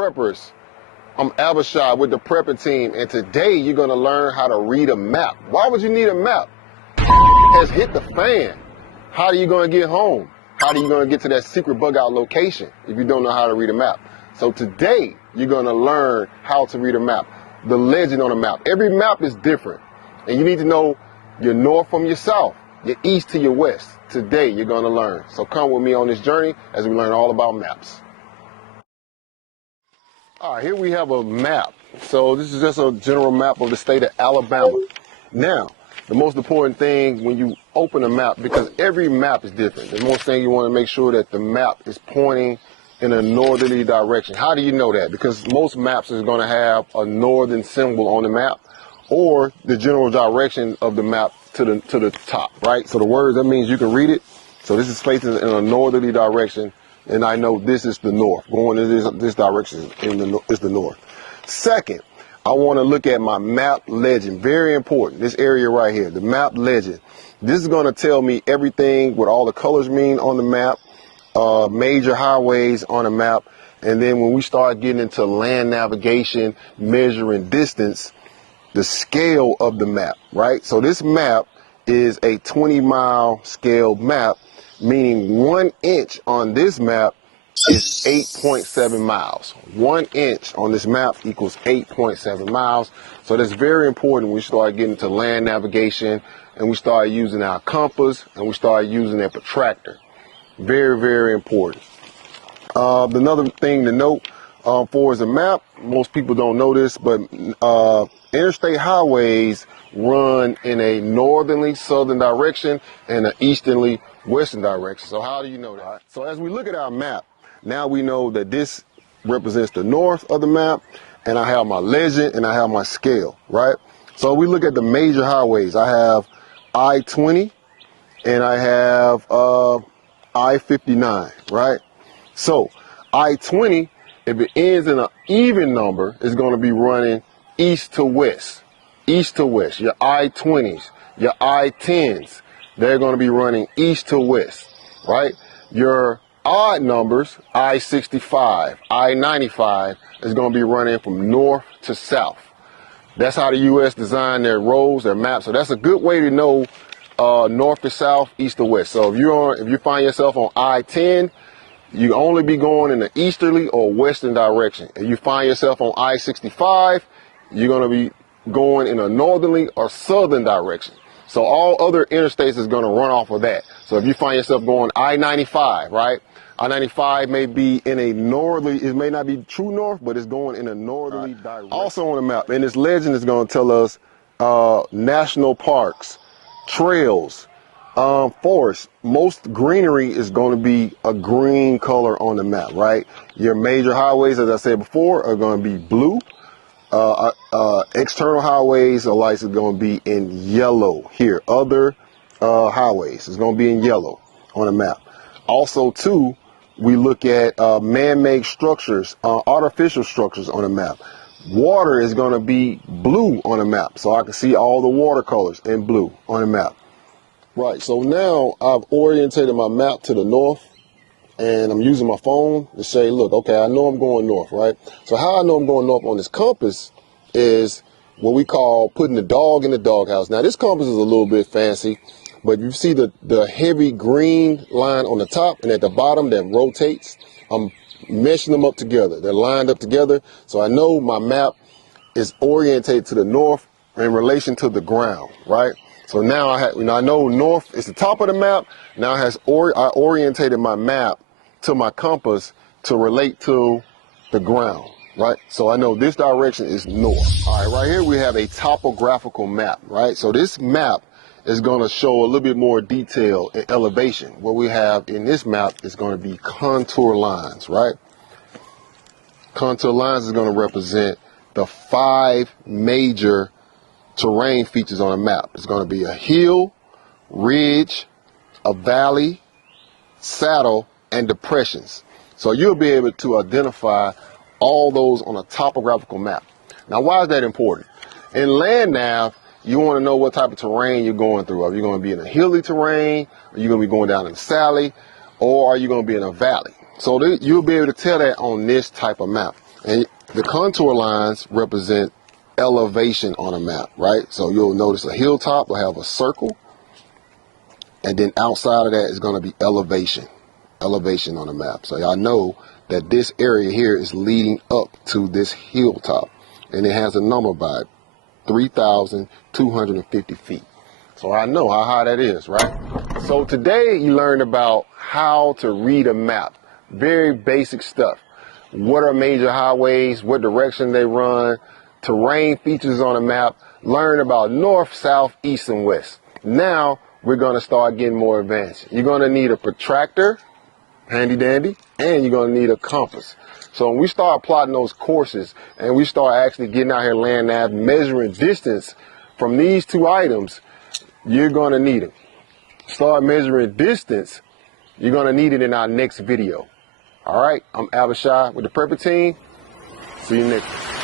preppers. I'm Abishai with the prepping team, and today you're gonna learn how to read a map. Why would you need a map? It has hit the fan. How are you gonna get home? How are you gonna get to that secret bug out location if you don't know how to read a map? So today you're gonna learn how to read a map, the legend on a map. Every map is different, and you need to know your north from your south, your east to your west. Today you're gonna learn. So come with me on this journey as we learn all about maps. All right, here we have a map. So this is just a general map of the state of Alabama. Now, the most important thing when you open a map, because every map is different, the most thing you want to make sure that the map is pointing in a northerly direction. How do you know that? Because most maps is going to have a northern symbol on the map or the general direction of the map to the top, right? So the words, that means you can read it. So this is facing in a northerly direction. And I know this is the north. Going in this direction is the north. Second, I want to look at my map legend. Very important. This area right here, the map legend. This is going to tell me everything, what all the colors mean on the map, major highways on the map. And then when we start getting into land navigation, measuring distance, the scale of the map, right? So this map is a 20-mile scale map, meaning 1 inch on this map is 8.7 miles. 1 inch on this map equals 8.7 miles. So that's very important when we start getting to land navigation and we start using our compass and we start using that protractor. Very, very important. Another thing to note for is a map, most people don't know this, but interstate highways run in a northerly southern direction and an easterly western direction. So how do you know that? So as we look at our map, now we know that this represents the north of the map, and I have my legend and I have my scale, right? So we look at the major highways. I have I-20 and I have I-59, right? So I-20, if it ends in an even number, is going to be running east to west. East to west. Your I-20s, your I-10s, they're going to be running east to west, right? Your odd numbers, I-65, I-95, is going to be running from north to south. That's how the U.S. designed their roads, their maps. So that's a good way to know north to south, east to west. So if you find yourself on I-10, you only be going in the easterly or western direction. If you find yourself on I-65, you're going to be going in a northerly or southern direction. So all other interstates is going to run off of that. So if you find yourself going I-95, right? I-95 may be in a northerly, it may not be true north, but it's going in a northerly direction. Also on the map, and this legend is going to tell us national parks, trails, forests. Most greenery is going to be a green color on the map, right? Your major highways, as I said before, are going to be blue. External highways or lights are going to be in yellow here. Other highways is going to be in yellow on the map. Also, too, we look at man-made structures, artificial structures on the map. Water is going to be blue on the map, so I can see all the watercolors in blue on the map. Right, so now I've orientated my map to the north, and I'm using my phone to say, look, okay, I know I'm going north, right? So how I know I'm going north on this compass is what we call putting the dog in the doghouse. Now, this compass is a little bit fancy, but you see the heavy green line on the top and at the bottom that rotates. I'm meshing them up together. They're lined up together. So I know my map is orientated to the north in relation to the ground, right? So now I know north is the top of the map. Now I orientated my map to my compass to relate to the ground, right? So I know this direction is north. All right, right here we have a topographical map, right? So this map is going to show a little bit more detail and elevation. What we have in this map is going to be contour lines, right? Contour lines is going to represent the 5 major terrain features on a map. It's going to be a hill, ridge, a valley, saddle, and depressions. So you'll be able to identify all those on a topographical map. Now, why is that important? In land nav, you want to know what type of terrain you're going through. Are you going to be in a hilly terrain? Are you going to be going down in a valley? Or are you going to be in a valley? So you'll be able to tell that on this type of map. And the contour lines represent elevation on a map, right? So you'll notice a hilltop will have a circle, and then outside of that is going to be elevation on the map. So y'all know that this area here is leading up to this hilltop, and it has a number by it, 3,250 feet. So I know how high that is, right? So today you learned about how to read a map, very basic stuff. What are major highways, what direction they run, terrain features on a map, learn about north, south, east, and west. Now we're going to start getting more advanced. You're going to need a protractor, handy dandy, and you're going to need a compass. So when we start plotting those courses and we start actually getting out here land nav, measuring distance from these two items, you're going to need them. Start measuring distance, you're going to need it in our next video. All right, I'm Abishai with the Prepper Team. See you next time.